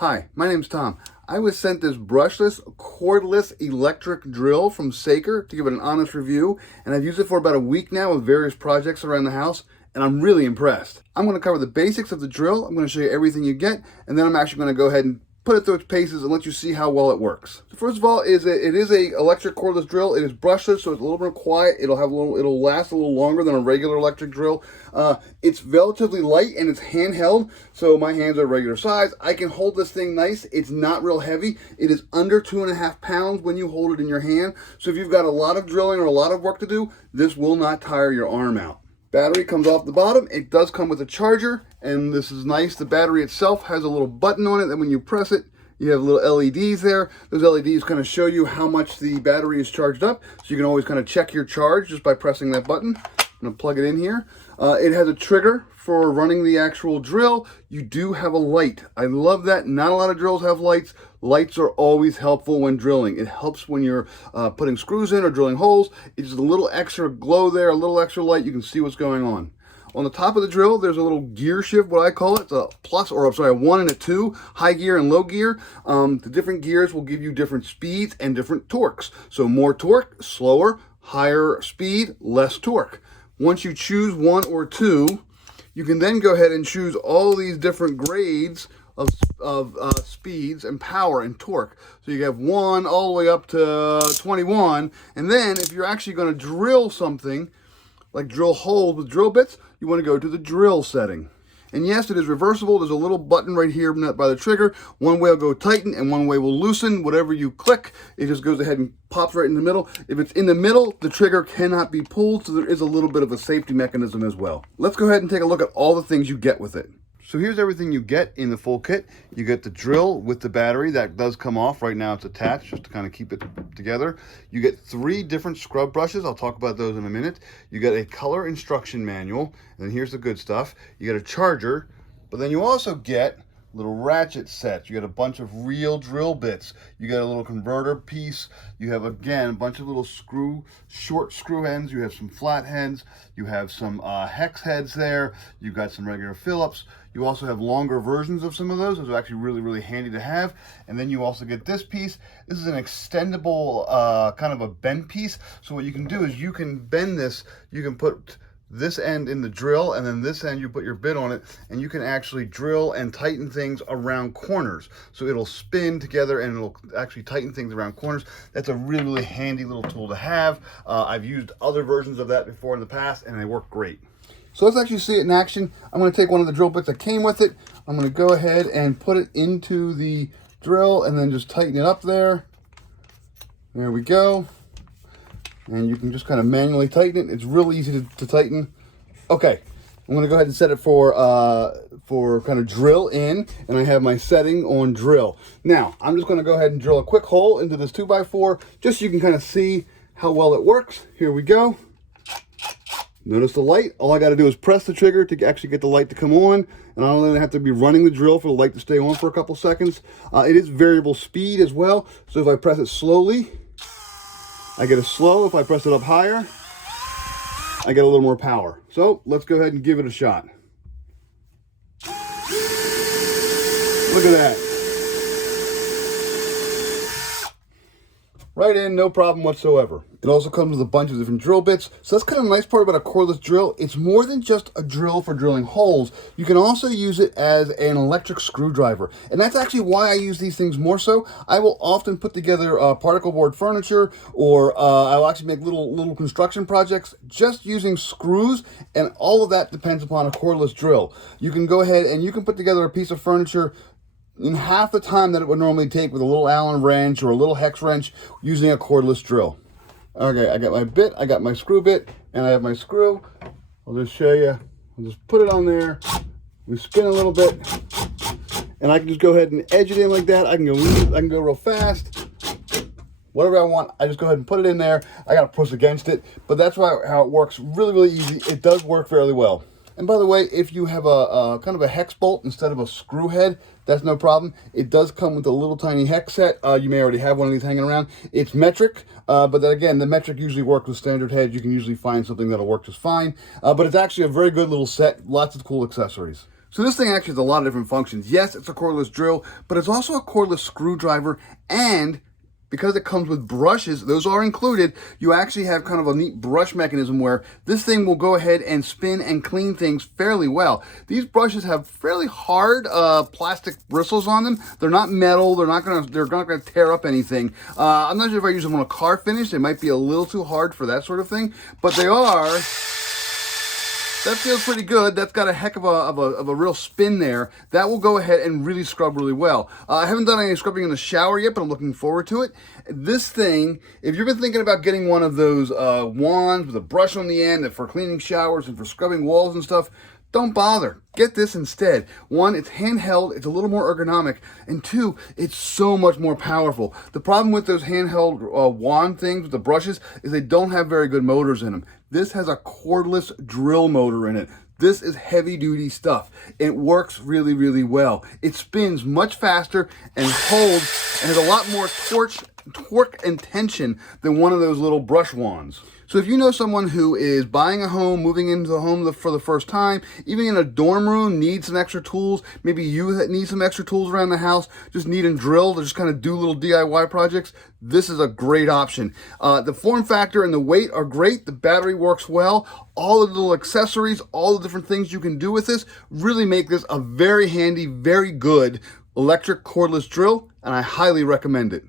Hi, my name's Tom. I was sent this brushless, cordless electric drill from Saker to give it an honest review, and I've used it for about a week now with various projects around the house, and I'm really impressed. I'm going to cover the basics of the drill, I'm going to show you everything you get, and then I'm actually going to go ahead and put it through its paces and let you see how well it works. So first of all, it is a electric cordless drill. It is brushless, so it's a little bit quiet. It'll last a little longer than a regular electric drill. It's relatively light and it's handheld, so my hands are regular size. I can hold this thing nice. It's not real heavy. It is under 2.5 pounds when you hold it in your hand. So if you've got a lot of drilling or a lot of work to do, this will not tire your arm out. Battery comes off the bottom. It does come with a charger, and this is nice. The battery itself has a little button on it that when you press it, you have little LEDs there. Those LEDs kind of show you how much the battery is charged up, so you can always kind of check your charge just by pressing that button. I'm going to plug it in here. It has a trigger for running the actual drill. You do have a light. I love that. Not a lot of drills have lights. Lights are always helpful when drilling. It helps when you're putting screws in or drilling holes. It's just a little extra glow there, a little extra light. You can see what's going on. On the top of the drill, there's a little gear shift, what I call it. It's a plus, or I'm sorry, a 1 and a 2, high gear and low gear. The different gears will give you different speeds and different torques. So more torque, slower, higher speed, less torque. Once you choose 1 or 2, you can then go ahead and choose all these different grades of speeds and power and torque. So you have 1 all the way up to 21. And then if you're actually going to drill something, like drill holes with drill bits, you want to go to the drill setting. And yes, it is reversible. There's a little button right here by the trigger. One way will go tighten and one way will loosen. Whatever you click, it just goes ahead and pops right in the middle. If it's in the middle, the trigger cannot be pulled, so there is a little bit of a safety mechanism as well. Let's go ahead and take a look at all the things you get with it. So here's everything you get in the full kit. You get the drill with the battery. That does come off. Right now it's attached just to kind of keep it together. You get 3 different scrub brushes. I'll talk about those in a minute. You get a color instruction manual. And then here's the good stuff. You get a charger, but then you also get little ratchet sets. You get a bunch of real drill bits. You get a little converter piece. You have, again, a bunch of little short screw ends. You have some flat heads. You have some hex heads there. You've got some regular Phillips. You also have longer versions of some of those. Those are actually really, really handy to have. And then you also get this piece. This is an extendable kind of a bend piece. So what you can do is you can bend this. You can put this end in the drill, and then this end you put your bit on it, and you can actually drill and tighten things around corners. So it'll spin together and it'll actually tighten things around corners. That's a really, really handy little tool to have. I've used other versions of that before in the past, and they work great. So let's actually see it in action. I'm going to take one of the drill bits that came with it. I'm going to go ahead and put it into the drill and then just tighten it up there. There we go. And you can just kind of manually tighten it. It's real easy to tighten. Okay, I'm going to go ahead and set it for kind of drill in, and I have my setting on drill. Now, I'm just going to go ahead and drill a quick hole into this 2x4, just so you can kind of see how well it works. Here we go. Notice the light. All I got to do is press the trigger to actually get the light to come on, and I don't really have to be running the drill for the light to stay on for a couple seconds. It is variable speed as well, so if I press it slowly, I get a slow. If I press it up higher, I get a little more power. So let's go ahead and give it a shot. Look at that. Right in, no problem whatsoever. It also comes with a bunch of different drill bits. So that's kind of the nice part about a cordless drill. It's more than just a drill for drilling holes. You can also use it as an electric screwdriver. And that's actually why I use these things more so. I will often put together particle board furniture, or I'll actually make little construction projects just using screws, and all of that depends upon a cordless drill. You can go ahead and you can put together a piece of furniture in half the time that it would normally take with a little Allen wrench or a little hex wrench using a cordless drill. Okay, I got my bit, I got my screw bit, and I have my screw. I'll just show you. I'll just put it on there. We spin a little bit, and I can just go ahead and edge it in like that. I can go real fast. Whatever I want, I just go ahead and put it in there. I got to push against it, but that's how it works. Really, really easy. It does work fairly well. And by the way, if you have a kind of a hex bolt instead of a screw head, that's no problem. It does come with a little tiny hex set. You may already have one of these hanging around. It's metric, but then again, the metric usually works with standard heads. You can usually find something that'll work just fine. But it's actually a very good little set. Lots of cool accessories. So this thing actually has a lot of different functions. Yes, it's a cordless drill, but it's also a cordless screwdriver, and because it comes with brushes, those are included, you actually have kind of a neat brush mechanism where this thing will go ahead and spin and clean things fairly well. These brushes have fairly hard plastic bristles on them. They're not metal. They're not gonna tear up anything. I'm not sure if I use them on a car finish. They might be a little too hard for that sort of thing, but they are. That feels pretty good. That's got a heck of a real spin there. That will go ahead and really scrub really well. I haven't done any scrubbing in the shower yet, but I'm looking forward to it. This thing, if you've been thinking about getting one of those wands with a brush on the end for cleaning showers and for scrubbing walls and stuff, don't bother. Get this instead. One, it's handheld, it's a little more ergonomic, and two, it's so much more powerful. The problem with those handheld wand things with the brushes is they don't have very good motors in them. This has a cordless drill motor in it. This is heavy duty stuff. It works really, really well. It spins much faster and holds and has a lot more torque and tension than one of those little brush wands. So if you know someone who is buying a home, moving into the home for the first time, even in a dorm room, needs some extra tools, maybe you need some extra tools around the house, just need a drill to just kind of do little DIY projects, this is a great option. The form factor and the weight are great. The battery works well. All of the little accessories, all the different things you can do with this really make this a very handy, very good electric cordless drill, and I highly recommend it.